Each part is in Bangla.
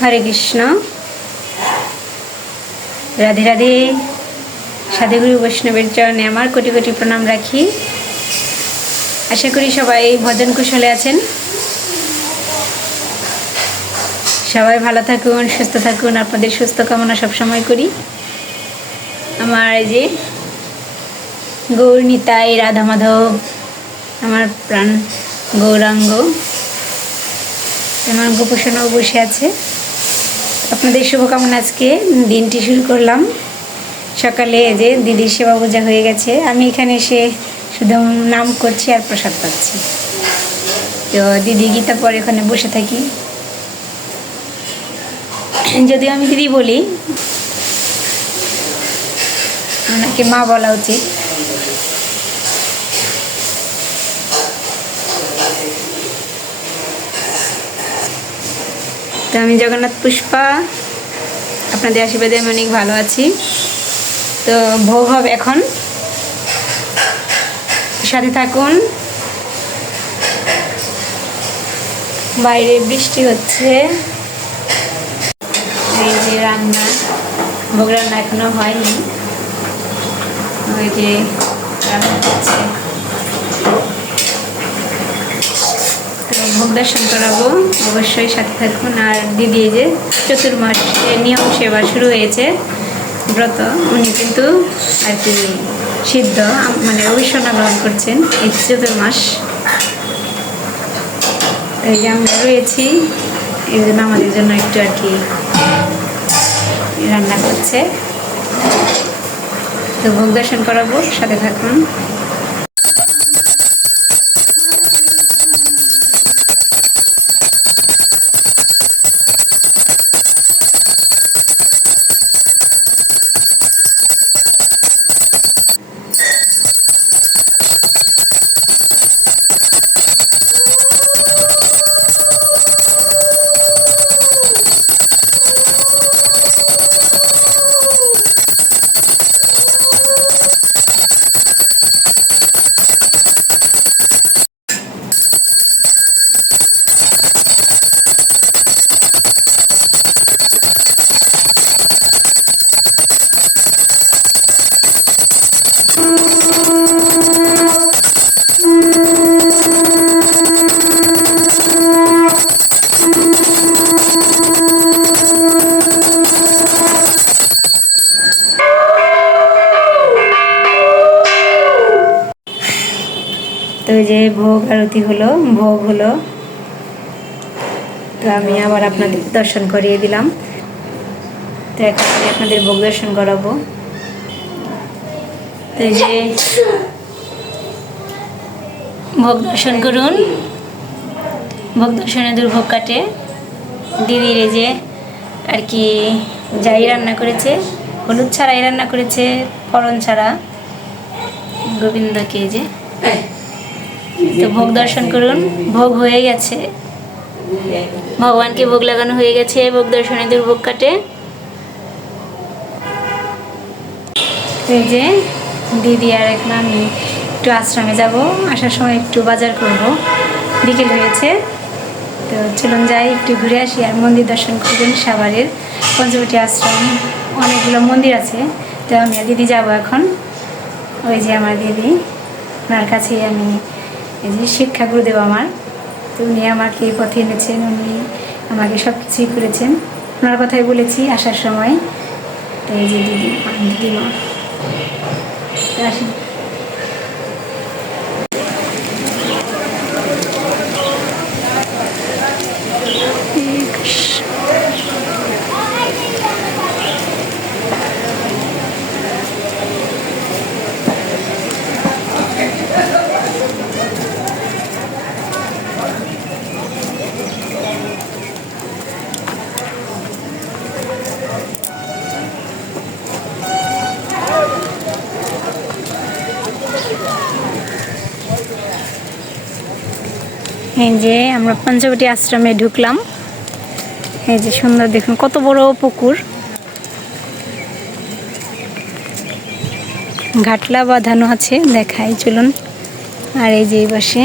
হরে কৃষ্ণ, রাধে রাধে। সাধুগুরু বৈষ্ণবের চরণে আমার কোটি কোটি প্রণাম রাখি। আশা করি সবাই ভজন কুশলে আছেন, সবাই ভালো থাকুন, সুস্থ থাকুন। আপনাদের সুস্থ কামনা সবসময় করি। আমার এই যে গৌর নিতাই, রাধা মাধব, আমার প্রাণ গৌরাঙ্গ, আমার গোপোষণাও বসে আছে। আপনাদের শুভকামনা। আজকে দিনটি শুরু করলাম সকালে। যে দিদির সেবা পূজা হয়ে গেছে, আমি এখানে এসে শুধু নাম করছি আর প্রসাদ পাচ্ছি। তো দিদি গীতা পরে ওখানে বসে থাকি, যদিও আমি দিদি বলি, ওনাকে মা বলা উচিত। তো আমি জগন্নাথ পুষ্পা, আপনাদের আশীর্বাদে আমি অনেক ভালো আছি। তো ভোগ হবে এখন, সাথে থাকুন। বাইরে বৃষ্টি হচ্ছে। এই যে রান্না, ভোগ রান্না এখনো হয়নি, ওই যে রান্না হচ্ছে। তো ভোগ দর্শন করাবো, অবশ্যই সাথে থাকুন। আর দিদি এই যে চতুর্মাসের নিয়ম সেবা শুরু হয়েছে, ব্রত, উনি কিন্তু আর কি সিদ্ধ মানে অভিষণা গ্রহণ করছেন এই চতুর্মাস। এই যে আমরা রয়েছি, এই জন্য আমাদের জন্য একটু আর কি রান্না করছে। তো ভোগ দর্শন করাবো, সাথে থাকুন। তো যে ভোগ আরতি হলো, ভোগ হলো, তো আমি আবার আপনাদের দর্শন করিয়ে দিলাম। তো এখন আমি আপনাদের ভোগ দর্শন করাবো। তো এই যে ভোগ দর্শন করুন, ভোগ দর্শনে দুর্ভোগ কাটে। দিদির এই যে আর কি যাই রান্না করেছে, হলুদ ছাড়াই রান্না করেছে, ফড়ন ছাড়া, গোবিন্দকে যে। তো ভোগ দর্শন করুন, ভোগ হয়ে গেছে, ভগবানকে ভোগ লাগানো হয়ে গেছে। ভোগ দর্শনে দুর্ভোগ কাটে। এই যে দিদি আর এখন আমি একটু আশ্রমে যাব, আসার সময় একটু বাজার করব, বিকেল হয়েছে। তো চলুন যাই, একটু ঘুরে আসি আর মন্দির দর্শন করবেন। সাভারের পঞ্চবটি আশ্রম, অনেকগুলো মন্দির আছে। তো আমি আর দিদি যাবো এখন। ওই যে আমার দিদি, ওনার কাছেই আমি এই যে শিক্ষা গুরুদেব আমার, তো উনি আমাকে এই পথে এনেছেন, উনি আমাকে সব কিছুই করেছেন। ওনার কথাই বলেছি আসার সময়। তো এই যে দিদিমা, তো আসি। এই যে আমরা পঞ্চবটি আশ্রমে ঢুকলাম। এই যে সুন্দর, দেখুন কত বড় পুকুর, ঘাটলা বাঁধানো আছে, দেখাই চলুন। আর এই যে এই পাশে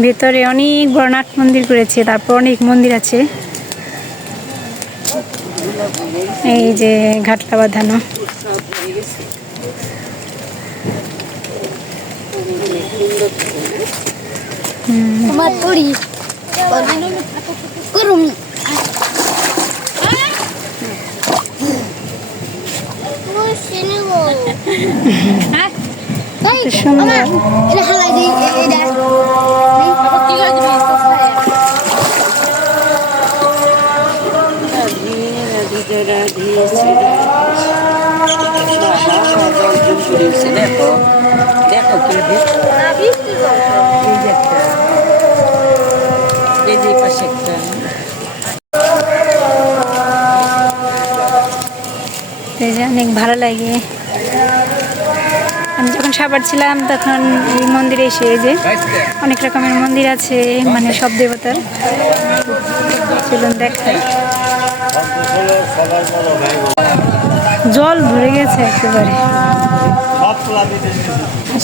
ভেতরে অনেক বড় নাট মন্দির করেছে, তারপর অনেক মন্দির আছে। এই যে ঘাটলা বাঁধানো। সুন্দর। দেখো দেখো কি এই যে পাশে একটা অনেক ভালো লাগে। আমি যখন সাবার ছিলাম তখন এই মন্দিরে এসে যে অনেক রকমের মন্দির আছে, মানে সব দেবতার। চলুন দেখাই। জল ভরে গেছে একেবারে,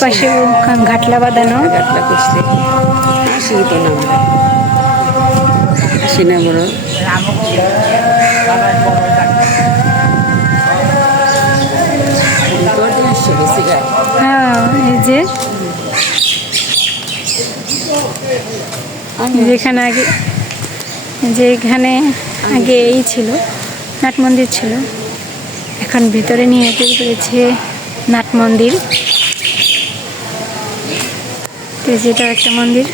পাশে ঘাটলা বাঁধানো। ঘাটলা করছে আসি তো নাম আসি না বড় হ্যাঁ, এই যে যেখানে আগে, যেখানে আগে এই ছিল নাট মন্দির ছিল, এখন ভিতরে নিয়ে তৈরি করেছে নাট মন্দির। যেটা একটা মন্দির।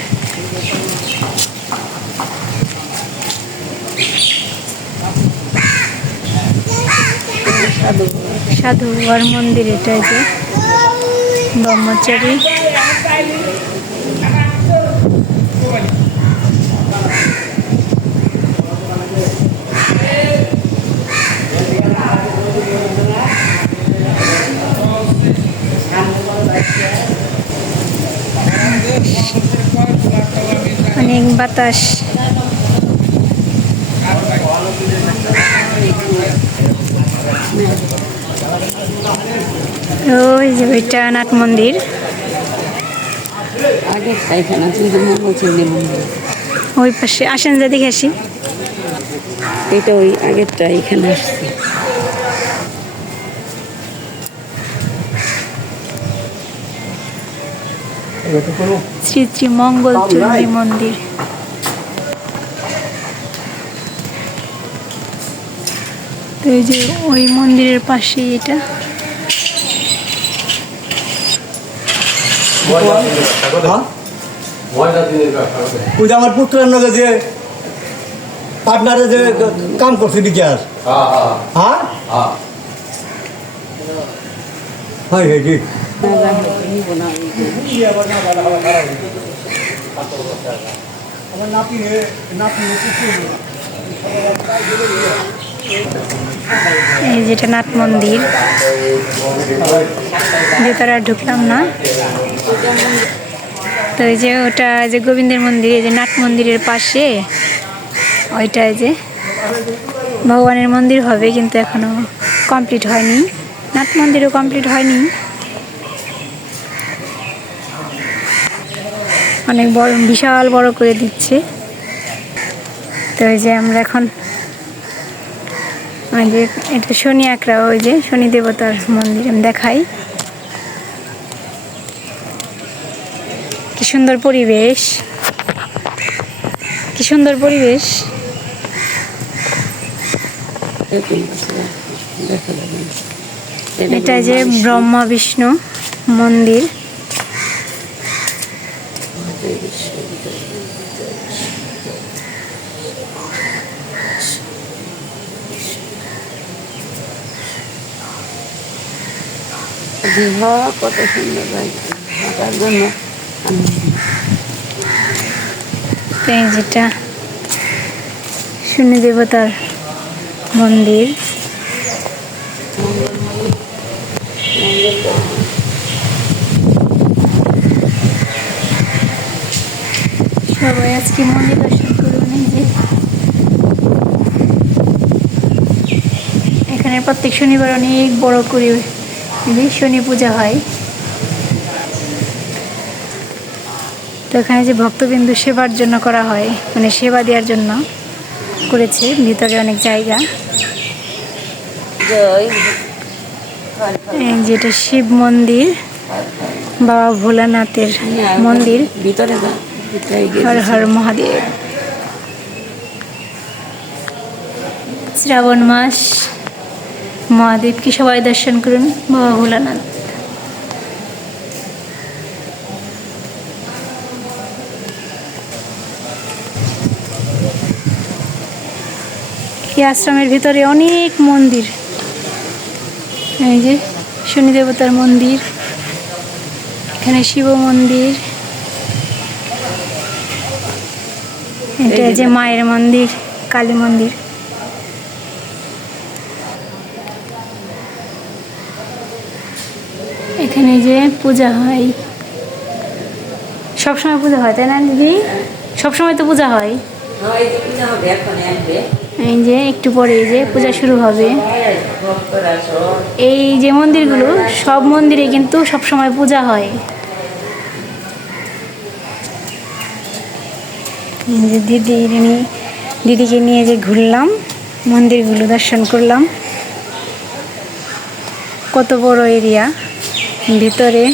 সাধু আর মন্দির, এটা যে ব্রহ্মচারী। অনেক বাতাস। ওই যে ওইটা নাট মন্দির। ওই পাশে আসেন, যে দেখে আসি। এটা ওই আগেরটা এখানে আসছে। শ্রী শ্রী মঙ্গল চণ্ডী মন্দির। তো এই যে ওই মন্দিরের পাশে এটা। ওই যে আমার পুত্রের নগে যে পার্টনারে যে কাম করছে বিকাশ। হ্যাঁ হয় জি। এই যেটা নাট মন্দির, ভেতরে আর ঢুকলাম না। তো এই যে ওটা যে গোবিন্দের মন্দির, এই যে নাট মন্দিরের পাশে ওইটাই যে ভগবানের মন্দির হবে, কিন্তু এখনো কমপ্লিট হয়নি। নাট মন্দিরও কমপ্লিট হয়নি। অনেক বড়, বিশাল বড় করে দিচ্ছে। তো এই যে আমরা এখন ওই যে এটা শনি আঁকড়া, ওই যে শনি দেবতার মন্দির আমি দেখাই। কি সুন্দর পরিবেশ, কি সুন্দর পরিবেশ। এটা যে ব্রহ্মা বিষ্ণু মন্দির। কত সুন্দর থাকার জন্য যেটা শনি দেবতার মন্দির। সবাই আজকে মন্দির দর্শন করুন। এখানে প্রত্যেক শনিবার অনেক বড় করে শনি পূজা হয়। তো এখানে যে ভক্তবিন্দু সেবার জন্য করা হয়, মানে সেবা দেওয়ার জন্য করেছে, ভিতরে অনেক জায়গা। জয় এই যেটা শিব মন্দির, বাবা ভোলানাথের মন্দির। ভিতরে যা ভিতরে গিয়ে হর হর মহাদেব। শ্রাবণ মাস, মহাদেবকে সবাই দর্শন করুন, বাবা ভোলানাথ। এই আশ্রমের ভিতরে অনেক মন্দির। এই যে শনি দেবতার মন্দির, এখানে শিব মন্দির, এটা যে মায়ের মন্দির, কালী মন্দির। এখানে যে পূজা হয়, সবসময় পূজা হয় তাই না দিদি? সবসময় তো পূজা হয়। হয় যে পূজা হবে এখন আসবে এই যে একটু পরে এই যে পূজা শুরু হবে। ভক্তরা সব এই যে মন্দিরগুলো, সব মন্দিরে কিন্তু সবসময় পূজা হয়। এই যে দিদিকে নিয়ে যে ঘুরলাম, মন্দিরগুলো দর্শন করলাম। কত বড় এরিয়া, ভিতরে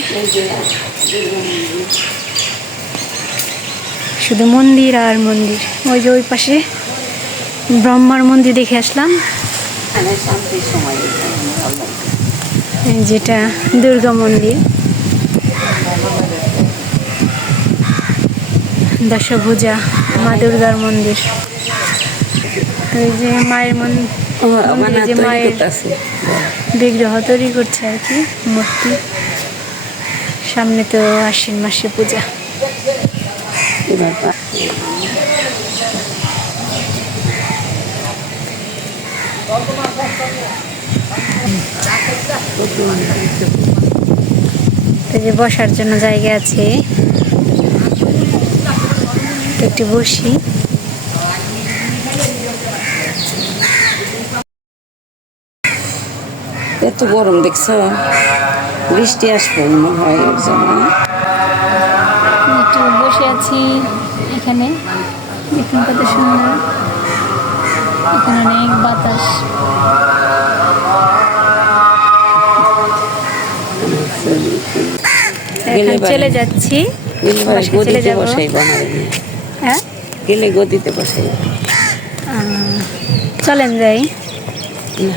শুধু মন্দির আর মন্দির। ওই যে ওই পাশে ব্রহ্মার মন্দির দেখে আসলাম, এখানে শান্তির সময় ভালো। যেটা দুর্গা মন্দির, দশভুজা মা দুর্গার মন্দির। এই যে মায়ের মন্দির, মানে যে মায়ের আছে বিগ্রহ তৈরি করছে আর কি, মূর্তি। সামনে তো আশ্বিন মাসে পূজা। এই যে বসার জন্য জায়গা আছে, একটু বসি। এত গরম দেখছো, বৃষ্টি আসবে মনে হয় এর জন্য। একটু বসে আছি এখানে, দেখুন কত সুন্দর, এখানে অনেক বাতাস। এখন চলে যাচ্ছি, বাসায় চলে গদিতে যাবো। বসাই বানাবে হ্যাঁ, গেলে গদিতে বসাই চলেন যাই। না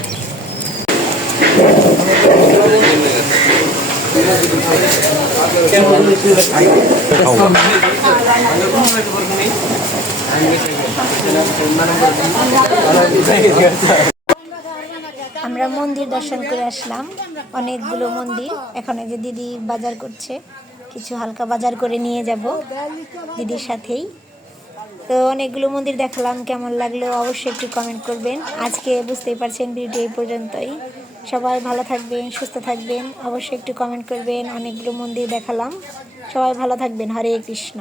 আমরা মন্দির দর্শন করে আসলাম, অনেকগুলো মন্দির। এখন এই যে দিদি বাজার করছে, কিছু হালকা বাজার করে নিয়ে যাব দিদির সাথেই। তো অনেকগুলো মন্দির দেখালাম, কেমন লাগলো অবশ্যই একটু কমেন্ট করবেন। আজকে বুঝতেই পারছেন ভিডিও এই পর্যন্তই। সবাই ভালো থাকবেন, সুস্থ থাকবেন, অবশ্যই একটু কমেন্ট করবেন। অনেকগুলো মন্দির দেখালাম, সবাই ভালো থাকবেন। হরে কৃষ্ণ।